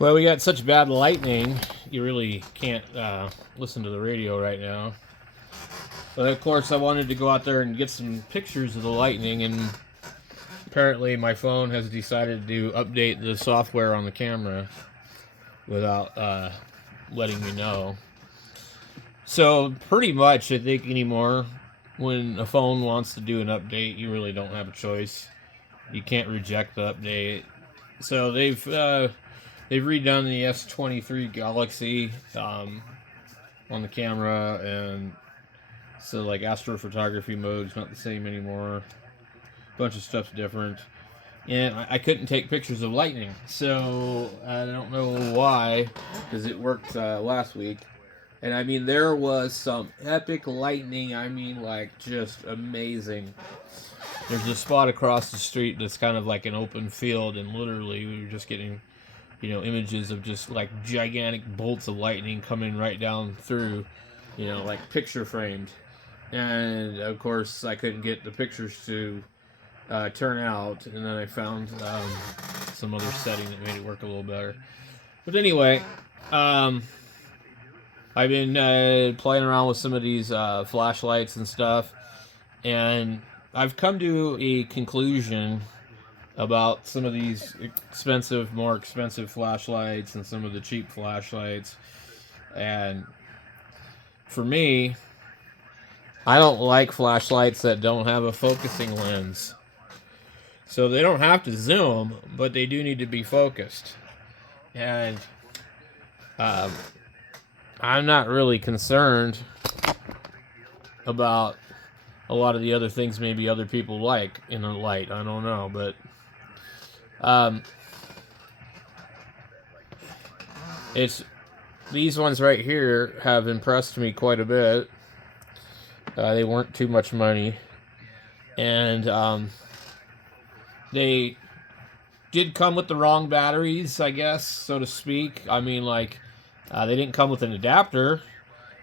Well, we got such bad lightning, you really can't listen to the radio right now. But of course, I wanted to go out there and get some pictures of the lightning, and apparently my phone has decided to update the software on the camera without letting me know. So pretty much, I think anymore, when a phone wants to do an update, you really don't have a choice. You can't reject the update. So they've redone the S23 Galaxy on the camera, and so like astrophotography mode's not the same anymore. A bunch of stuff's different, and I couldn't take pictures of lightning, so I don't know why, because it worked last week. And I mean, there was some epic lightning. I mean, like, just amazing. There's a spot across the street that's kind of like an open field, and literally we were just getting, images of just like gigantic bolts of lightning coming right down through, like picture framed. And of course, I couldn't get the pictures to turn out, and then I found some other setting that made it work a little better. But anyway, I've been playing around with some of these flashlights and stuff, and I've come to a conclusion about some of these more expensive flashlights and some of the cheap flashlights. And for me, I don't like flashlights that don't have a focusing lens. So they don't have to zoom, but they do need to be focused. And I'm not really concerned about a lot of the other things maybe other people like in a light. I don't know, but it's these ones right here have impressed me quite a bit. They weren't too much money, and they did come with the wrong batteries, I guess, so to speak. I mean, like, they didn't come with an adapter,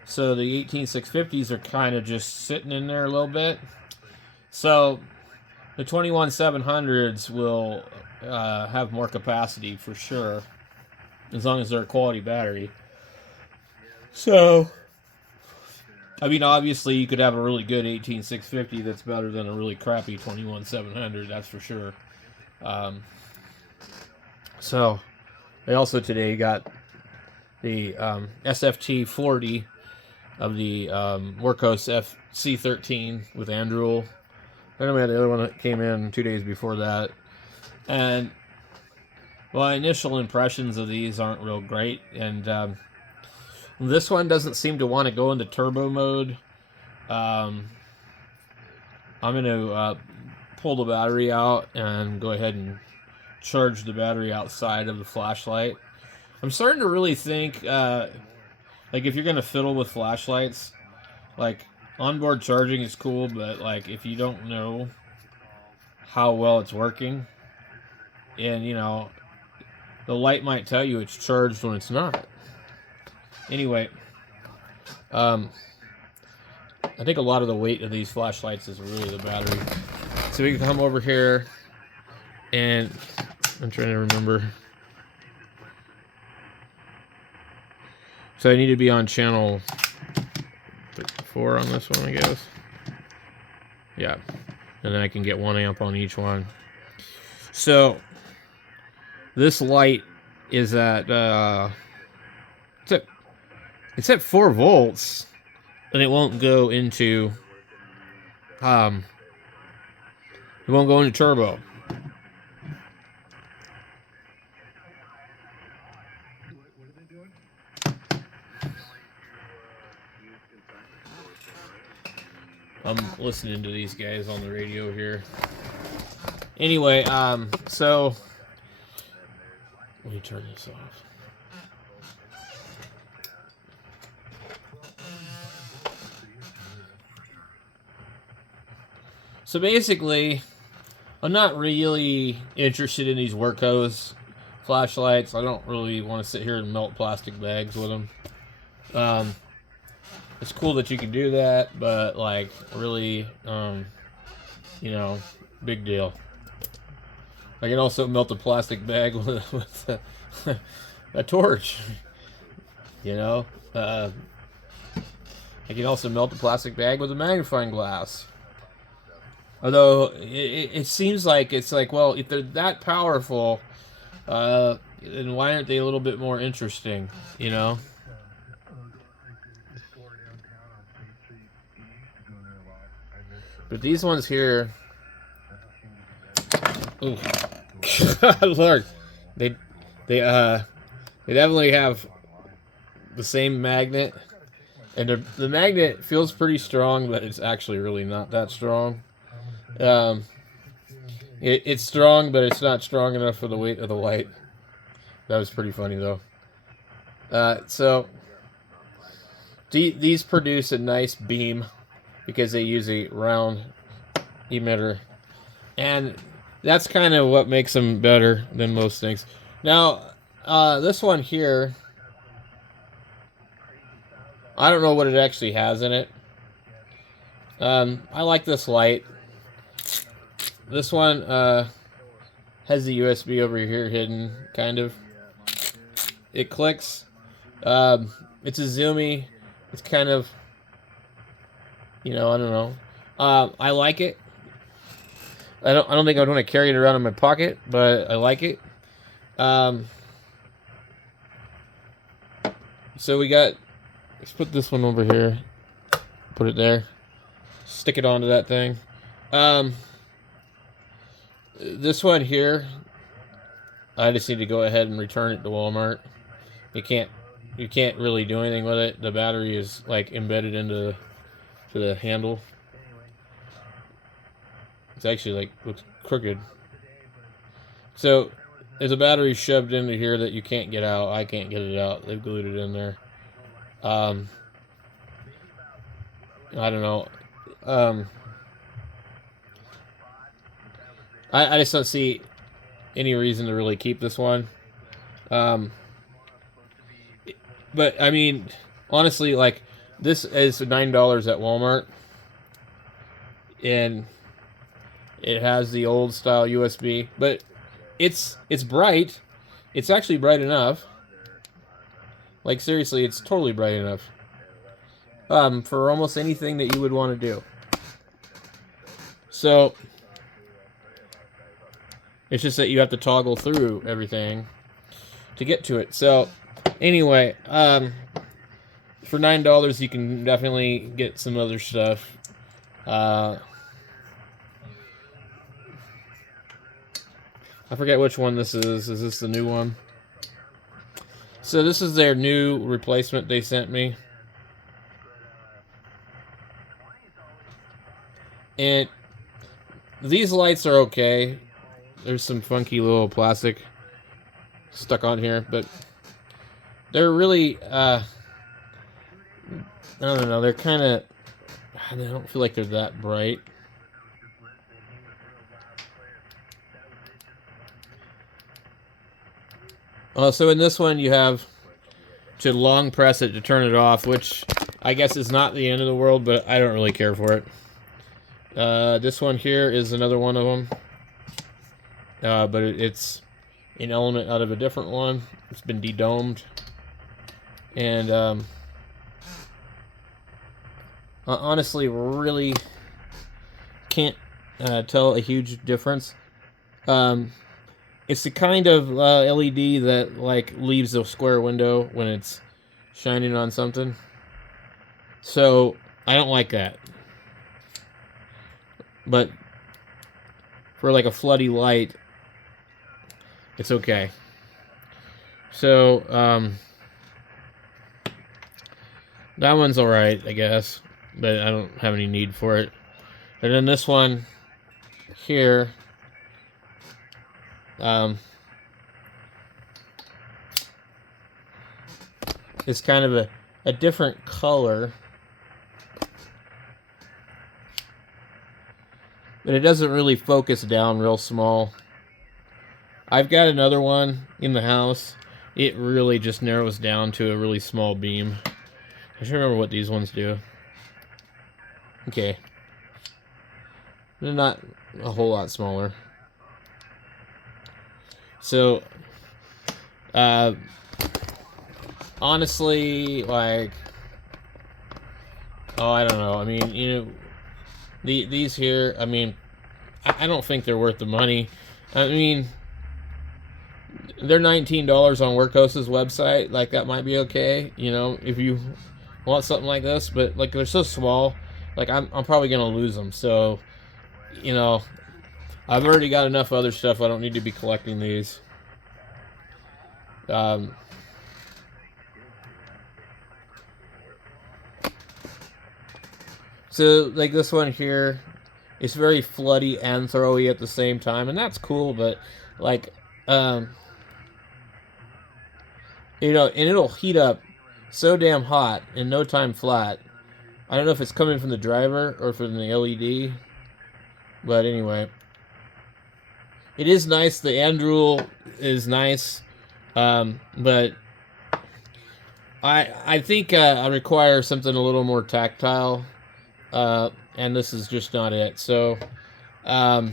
so the 18650s are kind of just sitting in there a little bit. So the 21700s will have more capacity for sure, as long as they're a quality battery. So, I mean, obviously you could have a really good 18650 that's better than a really crappy 21700, that's for sure. So, I also today got the SFT 40 of the Workhos FC13 with Anduril. Then we had the other one that came in 2 days before that. And, well, initial impressions of these aren't real great. And this one doesn't seem to want to go into turbo mode. I'm going to pull the battery out and go ahead and charge the battery outside of the flashlight. I'm starting to really think, like, if you're going to fiddle with flashlights, like, onboard charging is cool, but, like, if you don't know how well it's working, and, the light might tell you it's charged when it's not. Anyway, I think a lot of the weight of these flashlights is really the battery. So we can come over here, and I'm trying to remember. So I need to be on channel 4 on this one, I guess. Yeah. And then I can get 1 amp on each one. So this light is at it's at 4 volts, and it won't go into turbo. I'm listening to these guys on the radio here. Anyway, so let me turn this off. So basically, I'm not really interested in these Workhos flashlights. I don't really want to sit here and melt plastic bags with them. It's cool that you can do that, but, like, really, big deal. I can also melt a plastic bag with a torch. You know, I can also melt a plastic bag with a magnifying glass. Although it seems like it's like, well, if they're that powerful, then why aren't they a little bit more interesting? You know. But these ones here, ooh, Lord, they definitely have the same magnet, and the magnet feels pretty strong, but it's actually really not that strong. It's strong, but it's not strong enough for the weight of the light. That was pretty funny though. So these produce a nice beam because they use a round emitter, and that's kind of what makes them better than most things. Now, this one here, I don't know what it actually has in it. I like this light. This one has the USB over here hidden, kind of. It clicks. It's a zoomy. It's kind of, I don't know. I like it. I don't think I'd want to carry it around in my pocket, but I like it. So let's put this one over here. Put it there. Stick it onto that thing. This one here, I just need to go ahead and return it to Walmart. You can't really do anything with it. The battery is like embedded into the handle. It's actually like looks crooked. So there's a battery shoved into here that you can't get out. I can't get it out. They've glued it in there. I don't know. I just don't see any reason to really keep this one. But I mean, honestly, like this is $9 at Walmart, and it has the old style USB, but it's bright. It's actually bright enough. Like seriously, it's totally bright enough. For almost anything that you would want to do. So it's just that you have to toggle through everything to get to it. So anyway, for $9 you can definitely get some other stuff. I forget which one this is. Is this the new one? So this is their new replacement they sent me. And these lights are okay. There's some funky little plastic stuck on here, but they're really, I don't know, they're kind of, I don't feel like they're that bright. So in this one you have to long press it to turn it off, which I guess is not the end of the world, but I don't really care for it. This one here is another one of them. But it's an element out of a different one. It's been de-domed. And honestly, really can't tell a huge difference. It's the kind of LED that like leaves a square window when it's shining on something. So I don't like that. But for like a floody light, it's okay. So that one's alright, I guess, but I don't have any need for it. And then this one here, is kind of a different color, but it doesn't really focus down real small. I've got another one in the house. It really just narrows down to a really small beam. I should remember what these ones do. Okay. They're not a whole lot smaller. So, honestly, like, oh, I don't know. I mean, these here, I mean, I don't think they're worth the money. I mean, they're $19 on Workhose's website. Like, that might be okay, if you want something like this. But, like, they're so small. Like, I'm probably going to lose them. So, I've already got enough other stuff. I don't need to be collecting these. So, like, this one here, it's very floody and throwy at the same time, and that's cool, but, like, and it'll heat up so damn hot in no time flat. I don't know if it's coming from the driver or from the LED, but anyway. It is nice. The Anduril is nice, but I think I require something a little more tactile, and this is just not it. So, I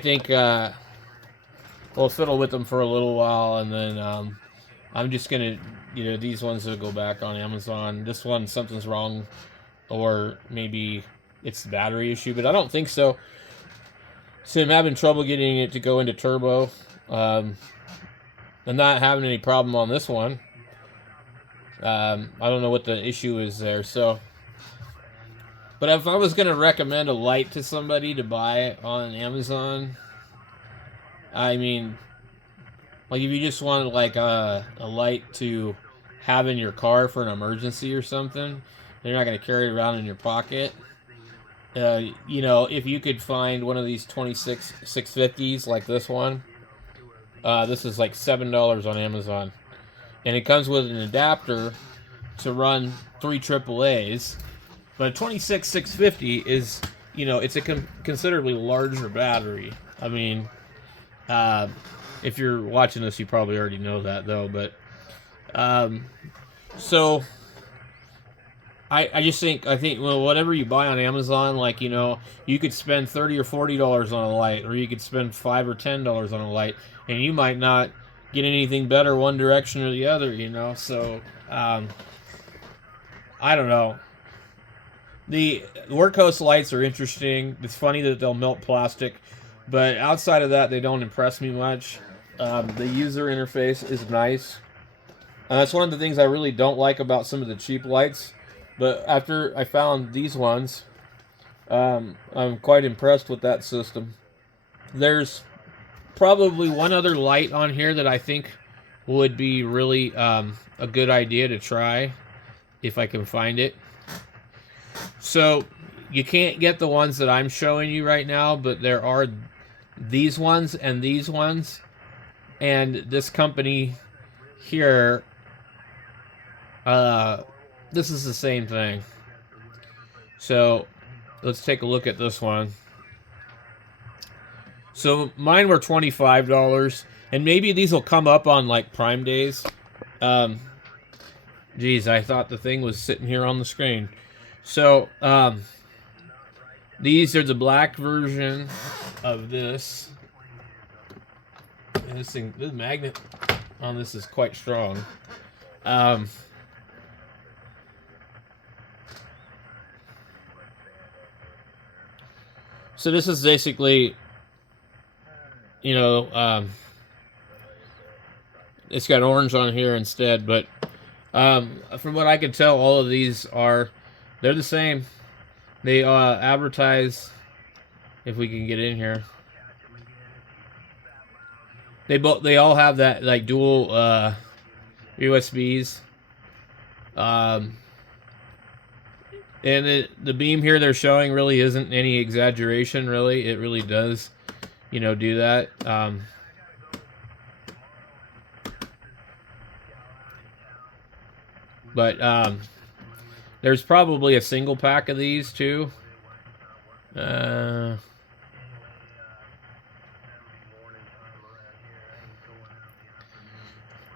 think we'll fiddle with them for a little while, and then I'm just gonna, these ones will go back on Amazon. This one, something's wrong, or maybe it's the battery issue, but I don't think so. So I'm having trouble getting it to go into turbo. I'm not having any problem on this one. I don't know what the issue is there. So, but if I was going to recommend a light to somebody to buy on Amazon, I mean, like if you just wanted like a light to have in your car for an emergency or something, you're not going to carry it around in your pocket. If you could find one of these 26 650s like this one, this is like $7 on Amazon, and it comes with an adapter to run 3 AAAs. But a 26 650 is, it's a considerably larger battery. I mean, if you're watching this, you probably already know that though. But so. I just think well, whatever you buy on Amazon, like you could spend $30 or $40 on a light, or you could spend $5 or $10 on a light, and you might not get anything better one direction or the other, So I don't know. The Workhose lights are interesting. It's funny that they'll melt plastic, but outside of that, they don't impress me much. The user interface is nice. That's one of the things I really don't like about some of the cheap lights. But after I found these ones, I'm quite impressed with that system. There's probably one other light on here that I think would be really a good idea to try if I can find it. So you can't get the ones that I'm showing you right now, but there are these ones and these ones. And this company here, this is the same thing. So let's take a look at this one. So mine were $25, and maybe these will come up on like Prime days. Geez, I thought the thing was sitting here on the screen. So these are the black version of this. And this magnet on this is quite strong. So this is basically, it's got orange on here instead, but from what I can tell, all of these they're the same. They advertise, if we can get in here. They all have that like dual USBs. And the beam here they're showing really isn't any exaggeration, really. It really does, do that. But there's probably a single pack of these, too.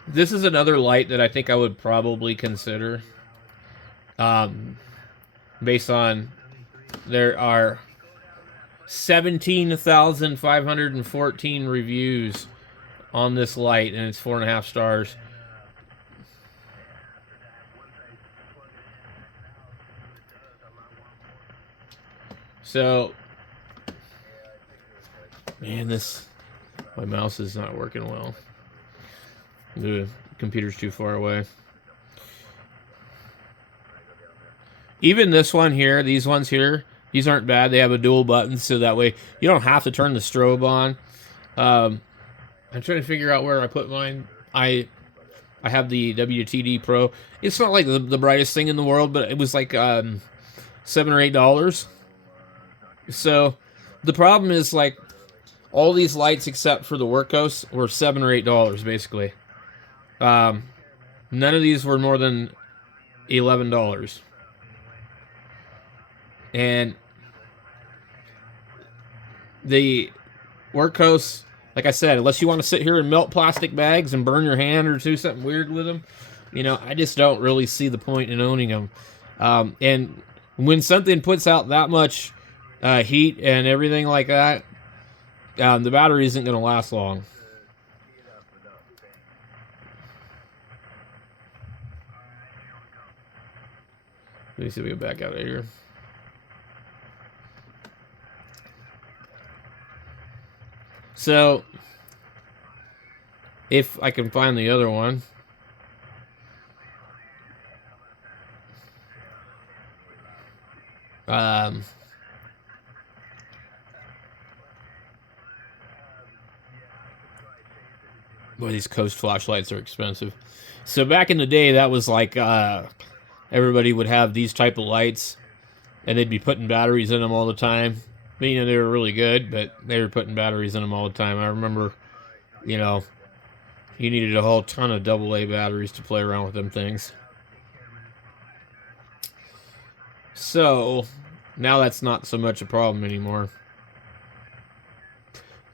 This is another light that I think I would probably consider. Based on, there are 17,514 reviews on this light, and it's 4.5 stars. So, man, my mouse is not working well. The computer's too far away. Even this one here, these ones here, these aren't bad. They have a dual button, so that way you don't have to turn the strobe on. I'm trying to figure out where I put mine. I have the WTD Pro. It's not like the brightest thing in the world, but it was like $7 or $8. So the problem is, like, all these lights except for the Workhorse were $7 or $8 basically. None of these were more than $11. And the Workhorse, like I said, unless you want to sit here and melt plastic bags and burn your hand or do something weird with them, you know, I just don't really see the point in owning them. And when something puts out that much heat and everything like that, the battery isn't going to last long. Let me see if we get back out of here. So, if I can find the other one. Boy, these Coast flashlights are expensive. So back in the day, that was like everybody would have these type of lights, and they'd be putting batteries in them all the time. You know, they were really good, but they were putting batteries in them all the time. I remember, you know, you needed a whole ton of AA batteries to play around with them things. So now that's not so much a problem anymore.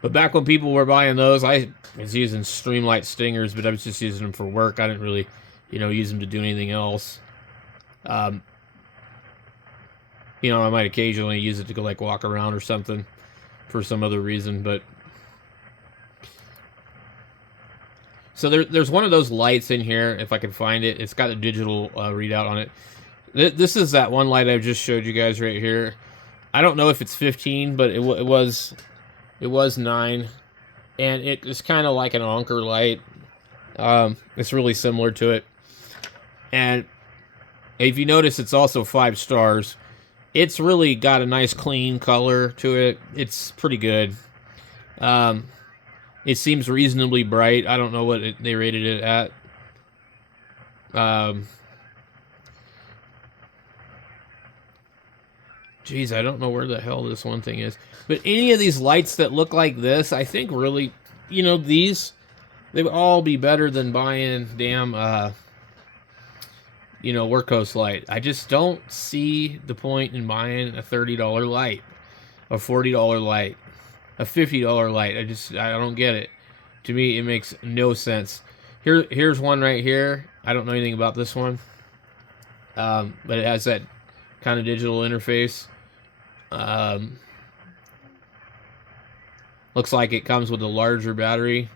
But back when people were buying those, I was using Streamlight Stingers, but I was just using them for work. I didn't really, you know, use them to do anything else. You know, I might occasionally use it to go, like, walk around or something for some other reason, but... So there's one of those lights in here, if I can find it. It's got a digital readout on it. This is that one light I just showed you guys right here. I don't know if it's 15, but it was 9, and it's kind of like an Anker light. It's really similar to it, and if you notice, it's also 5 stars. It's really got a nice clean color to it. It's pretty good. It seems reasonably bright. I don't know what they rated it at. Geez, I don't know where the hell this one thing is. But any of these lights that look like this, I think really, you know, these, they would all be better than buying damn, you know, Workhorse light. I just don't see the point in buying a $30 light, a $40 light, a $50 light. I don't get it. To me, it makes no sense. Here's one right here. I don't know anything about this one, but it has that kind of digital interface. Looks like it comes with a larger battery.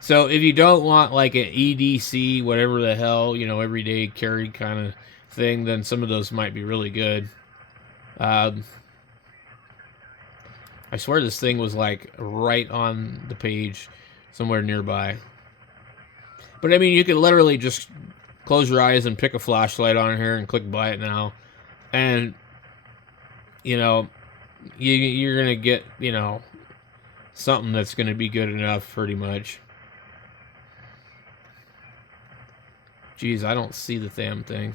So if you don't want like an EDC, whatever the hell, you know, everyday carry kind of thing, then some of those might be really good. I swear this thing was like right on the page somewhere nearby. But I mean, you could literally just close your eyes and pick a flashlight on here and click buy it now. And, you know, you're going to get, you know, something that's going to be good enough pretty much. Geez, I don't see the damn thing.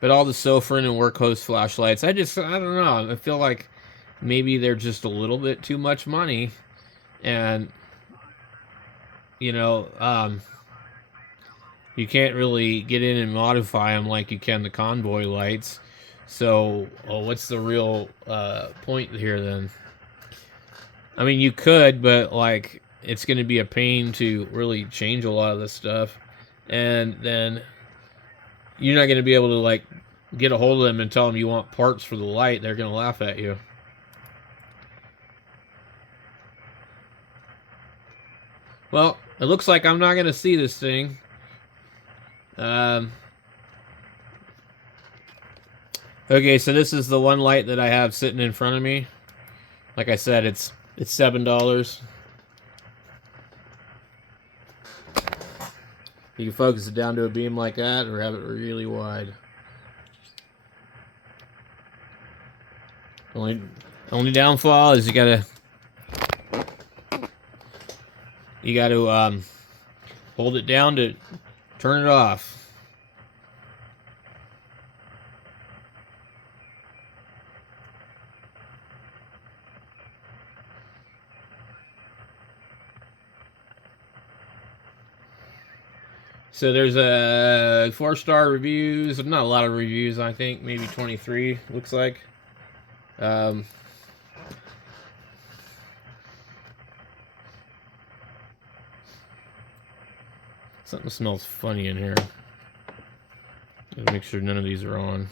But all the Sofrin and Workhorse flashlights, I don't know. I feel like maybe they're just a little bit too much money. And, you know, you can't really get in and modify them like you can the Convoy lights. So, what's the real point here then? I mean, you could, but, like, it's going to be a pain to really change a lot of this stuff. And then you're not going to be able to, like, get a hold of them and tell them you want parts for the light. They're going to laugh at you. Well, it looks like I'm not going to see this thing. Okay, so this is the one light that I have sitting in front of me. Like I said, it's $7. You can focus it down to a beam like that, or have it really wide. Only downfall is you gotta hold it down to turn it off. So there's a 4-star reviews, not a lot of reviews, I think, maybe 23, looks like. Something smells funny in here. Gotta make sure none of these are on.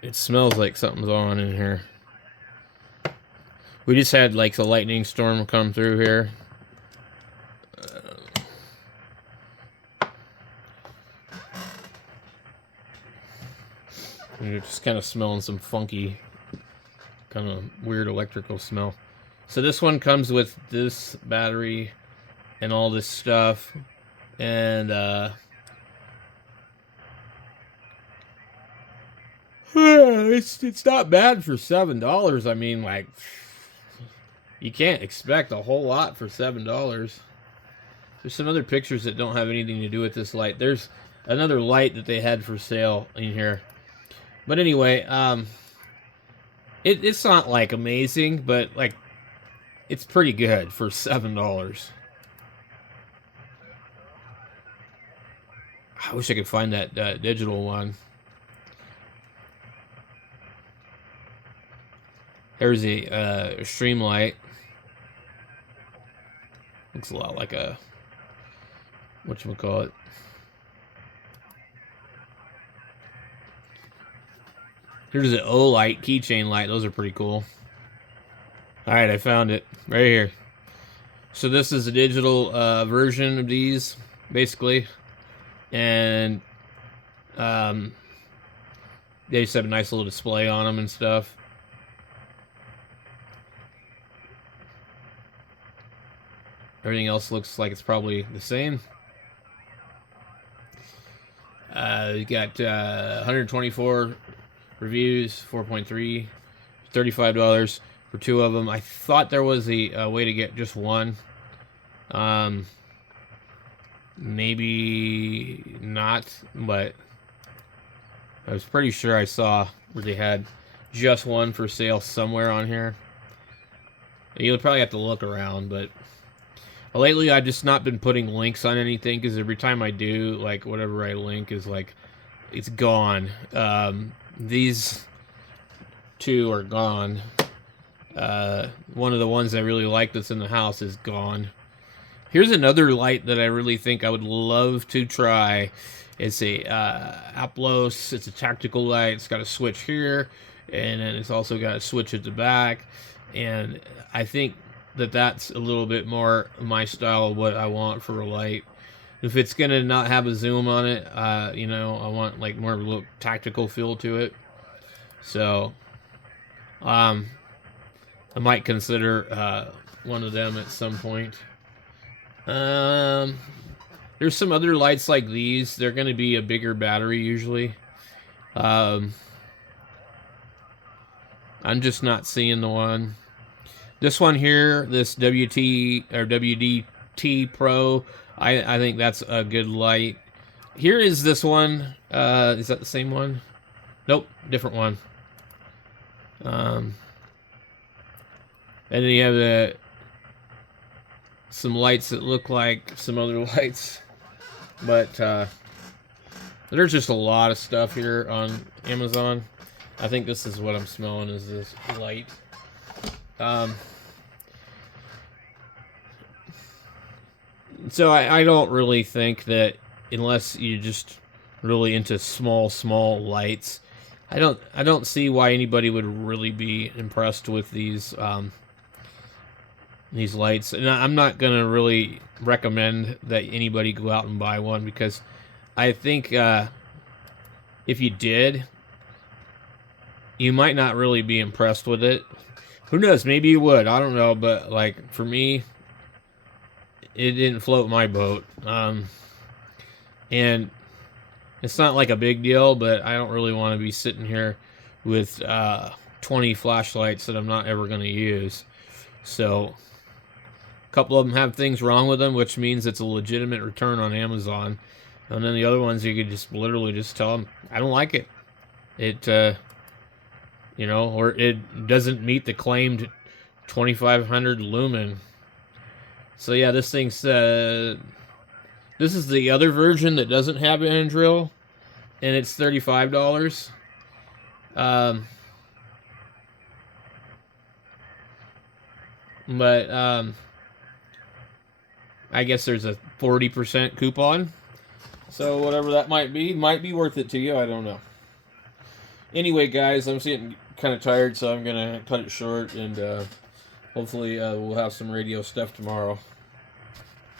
It smells like something's on in here. We just had like a lightning storm come through here. And you're just kind of smelling some funky, kind of weird electrical smell. So this one comes with this battery and all this stuff. And it's not bad for $7. I mean, like, you can't expect a whole lot for $7. There's some other pictures that don't have anything to do with this light. There's another light that they had for sale in here. But anyway, it's not like amazing, but like it's pretty good for $7. I wish I could find that digital one. There's a Streamlight. Looks a lot like a whatchamacallit. Here's an Olight keychain light. Those are pretty cool. Alright, I found it. Right here. So this is a digital version of these, basically. And they just have a nice little display on them and stuff. Everything else looks like it's probably the same. You got 124 reviews, 4.3, $35 for 2 of them. I thought there was a way to get just one. Maybe not, but I was pretty sure I saw where they had just one for sale somewhere on here. You'll probably have to look around, but lately I've just not been putting links on anything, because every time I do, like, whatever I link is like, it's gone. These 2 are gone. One of the ones I really like that's in the house is gone. Here's another light that I really think I would love to try. It's a Aplos. It's a tactical light. It's got a switch here, and then it's also got a switch at the back. And I think that that's a little bit more my style of what I want for a light. If it's gonna not have a zoom on it, you know, I want like more of a little tactical feel to it. So, I might consider one of them at some point. There's some other lights like these. They're going to be a bigger battery usually. I'm just not seeing the one. This one here, this WD-T Pro, I think that's a good light. Here is this one. Is that the same one? Nope, different one. And then you have some lights that look like some other lights, but there's just a lot of stuff here on Amazon. I think this is what I'm smelling, is this light. So I don't really think that, unless you're just really into small lights, I don't see why anybody would really be impressed with these these lights. And I'm not going to really recommend that anybody go out and buy one, because I think if you did, you might not really be impressed with it. Who knows? Maybe you would. I don't know. But, like, for me, it didn't float my boat. And it's not like a big deal, but I don't really want to be sitting here with 20 flashlights that I'm not ever going to use. So, a couple of them have things wrong with them, which means it's a legitimate return on Amazon. And then the other ones, you could just literally just tell them, I don't like it. It, you know, or it doesn't meet the claimed 2500 lumen. So yeah, this thing's, this is the other version that doesn't have Anduril, and it's $35. But I guess there's a 40% coupon. So whatever that might be worth it to you. I don't know. Anyway, guys, I'm getting kind of tired, so I'm going to cut it short, and hopefully we'll have some radio stuff tomorrow.